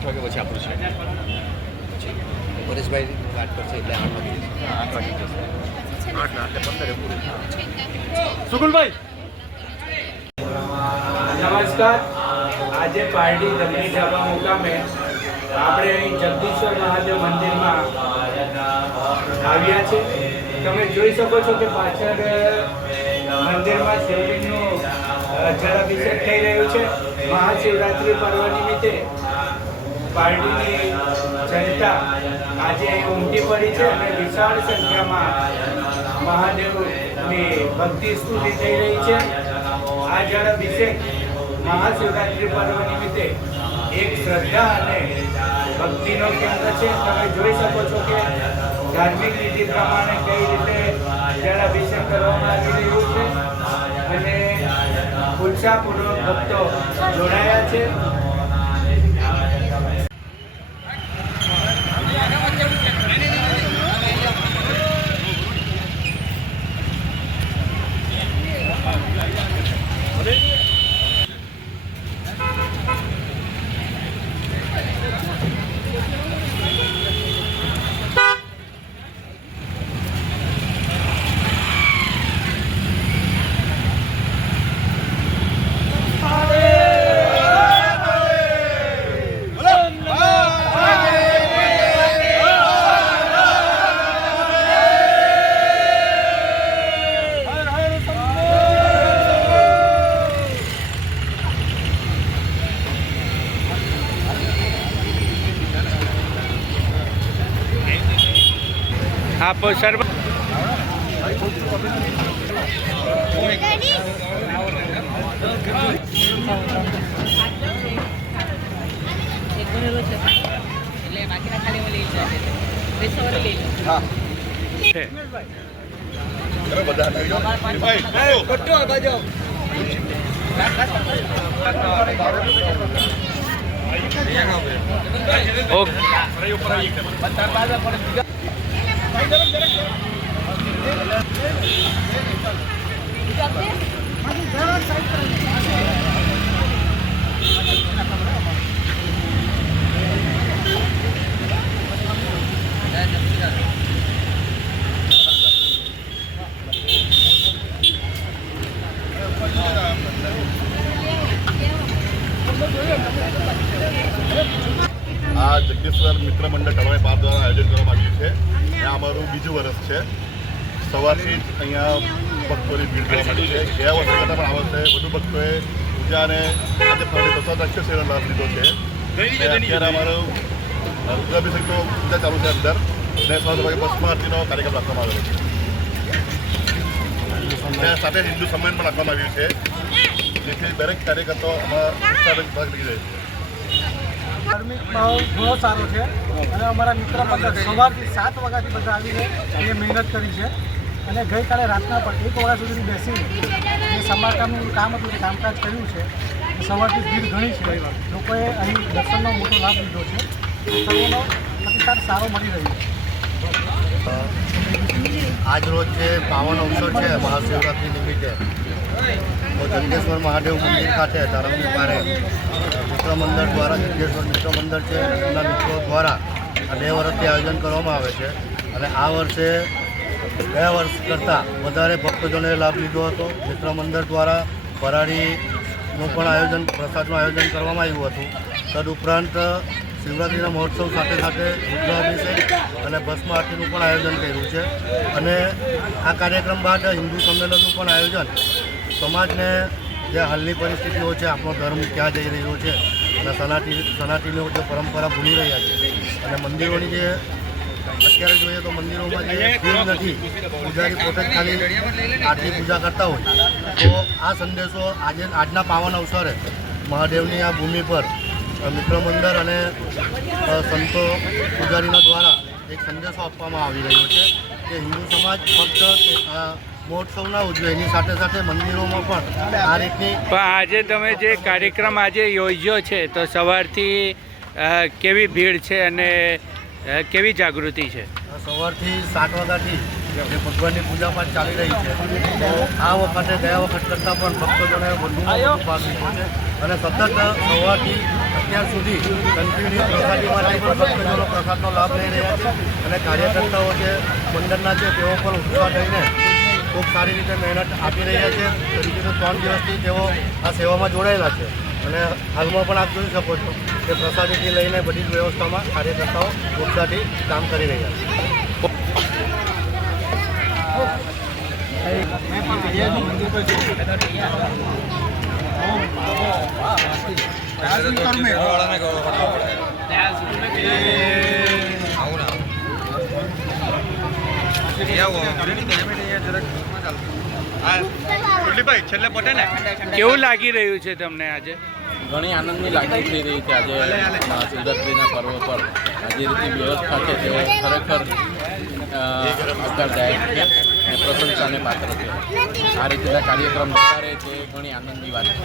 આઠ વાગે પછી આપણું છે. પરેશભાઈ વાત કરશે એટલે આઠ વાગે આઠ વાગે જશે. આઠ ના, એટલે પંદરે પૂરું સુકુલભાઈ! નમસ્કાર. આજે પાર્ટી દમણી ઢાબા મુકામે આપણે અહીં જગદીશ્વર મહાદેવ મંદિરમાં આવ્યા છે. તમે જોઈ શકો છો કે પાછળ મંદિરમાં શિવલિંગનું જળાભિષેક થઈ રહ્યું છે. મહાશિવરાત્રિ પર્વ નિમિત્તે. પારડીની જનતા આજે ઉમટી પડી છે અને વિશાળ સંખ્યામાં મહાદેવની ભક્તિ સ્તુતિ થઈ રહી છે. આ જળાભિષેક મહાશિવરાત્રિ પર્વ નિમિત્તે એક શ્રદ્ધા અને ભક્તિનો કેન્દ્ર છે. તમે જોઈ શકો છો કે ધાર્મિક વિધિ પ્રમાણે કઈ રીતે જળાભિષેક કરવામાં આવી રહ્યું છે. અને ઉત્સાહપૂર્વક ભક્તો જોડાયા છે. આપ સર્વ એટલે બાકીના ખાલી લઈ લઈ ઓકે. આ જગદીશ્વર મિત્ર મંડળ કળવાઈ બાર દ્વારા આયોજન કરવામાં આવ્યું છે અને આ અમારું બીજું વર્ષ છે. સવારથી જ અહીંયા ભક્તોની ભીડ જોવા મળી છે. ગયા વર્ષે કરતાં પણ આ વર્ષે વધુ ભક્તોએ પૂજા અને આજે પ્રસાદ રાખ્યો છે એનો લાભ લીધો છે. અત્યારે અમારો રુદ્રાભિષેકનો પૂજા ચાલુ છે અંદર. અને સાથે ભાગે ભસ્મ આરતીનો કાર્યક્રમ રાખવામાં આવ્યો છે. સાથે હિન્દુ સન્માન પણ રાખવામાં આવ્યું છે. જેથી દરેક કાર્યકર્તાઓ અમારા ઉત્સાહભેર ભાગ લઈ જાય. છે ધાર્મિક ભાવ ઘણો સારો છે. અને અમારા મિત્ર મંડળ સવારથી સાત વાગ્યાથી બધા આવીને એ મહેનત કરી છે. અને ગઈકાલે રાતના પણ એક વાગ્યા સુધી બેસીને જે સમારકામનું કામ હતું કામકાજ કર્યું છે સવારથી ભીડ ઘણી છે. લોકોએ અહીં દર્શનનો મોટો લાભ લીધો છે. સૌનો પ્રતિસાદ સારો મળી રહ્યો છે. આજ રોજ જે પાવન અવસર છે, મહાશિવરાત્રિ નિમિત્તે, તો જગદેશ્વર મહાદેવ મંદિર ખાતે ધરમની પારે. મિત્ર મંડળ દ્વારા સિદ્ધેશ્વર મિત્ર મંડળ છે એમના મિત્રો દ્વારા આ બે વર્ષથી આયોજન કરવામાં આવે છે. અને આ વર્ષે ગયા વર્ષ કરતાં વધારે ભક્તજનોએ લાભ લીધો હતો. મિત્ર મંડળ દ્વારા ફરાળીનું પણ આયોજન, પ્રસાદનું આયોજન કરવામાં આવ્યું હતું. તદુપરાંત શિવરાત્રિના મહોત્સવ સાથે સાથે રુદ્રાભિષેક અને ભસ્મ આરતીનું પણ આયોજન કર્યું છે. અને આ કાર્યક્રમ બાદ હિન્દુ સંમેલનનું પણ આયોજન. સમાજને જે હાલની પરિસ્થિતિઓ છે, આપણો ધર્મ ક્યાં જઈ રહ્યો છે અને સનાટી, સનાટીનો જે પરંપરા ભૂલી રહ્યા છે. અને મંદિરોની જે, અત્યારે જોઈએ તો મંદિરોમાં જે ભીડ નથી, પૂજારી પોતે ખાલી આરતી પૂજા કરતા હોય. તો આ સંદેશો આજે, આજના પાવન અવસરે મહાદેવની આ ભૂમિ પર મિત્ર મંદિર અને સંતો પૂજારીના દ્વારા એક સંદેશો આપવામાં આવી રહ્યો છે કે હિન્દુ સમાજ ફક્ત અ, મહોત્સવ ઉજવે સાથે સાથે મંદિરોમાં પણ આ રીતની પણ આજે તમે જે કાર્યક્રમ આજે યોજ્યો છે તો સવારથી કેવી ભીડ છે અને કેવી જાગૃતિ છે? સવારથી સાત વાગ્યાથી જે ભગવાનની પણ ચાલી રહી છે. તો આ વખતે ગયા વખત કરતાં પણ ભક્તજનોએ વધુ ભાગ લીધો છે. અને સતત સવારથી અત્યાર સુધી કન્ટિન્યુ પ્રસાદી માટે પણ ભક્તજનો પ્રસાદનો લાભ લઈ રહ્યા છે. અને કાર્યકર્તાઓ જે મંડળના છે તેઓ પણ ઉત્સાહ થઈને ખૂબ સારી રીતે મહેનત આપી રહ્યા છે. બીજું ત્રણ દિવસથી તેઓ આ સેવામાં જોડાયેલા છે. અને હાલમાં પણ આપ જોઈ શકો છો કે પ્રસાદીથી લઈને બધી જ વ્યવસ્થામાં કાર્યકર્તાઓ ઉત્સાહથી કામ કરી રહ્યા છે. કેવું લાગી રહ્યું છે તમને આજે? ઘણી આનંદની લાગણી થઈ રહી છે આજે મહાશિવરાત્રિના પર્વ પર. આ જે રીતની વ્યવસ્થા છે તેઓ ખરેખર અ, આકારદાયક છે અને પ્રશંસાને પાત્ર છે. આ રીતના કાર્યક્રમ વધારે તે ઘણી આનંદની વાત છે.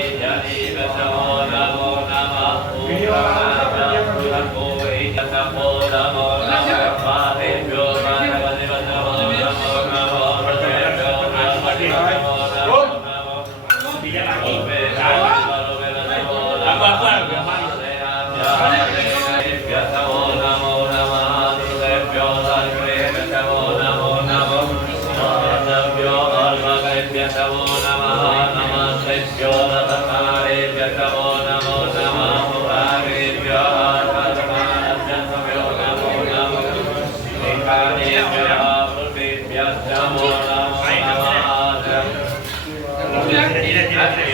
gracias.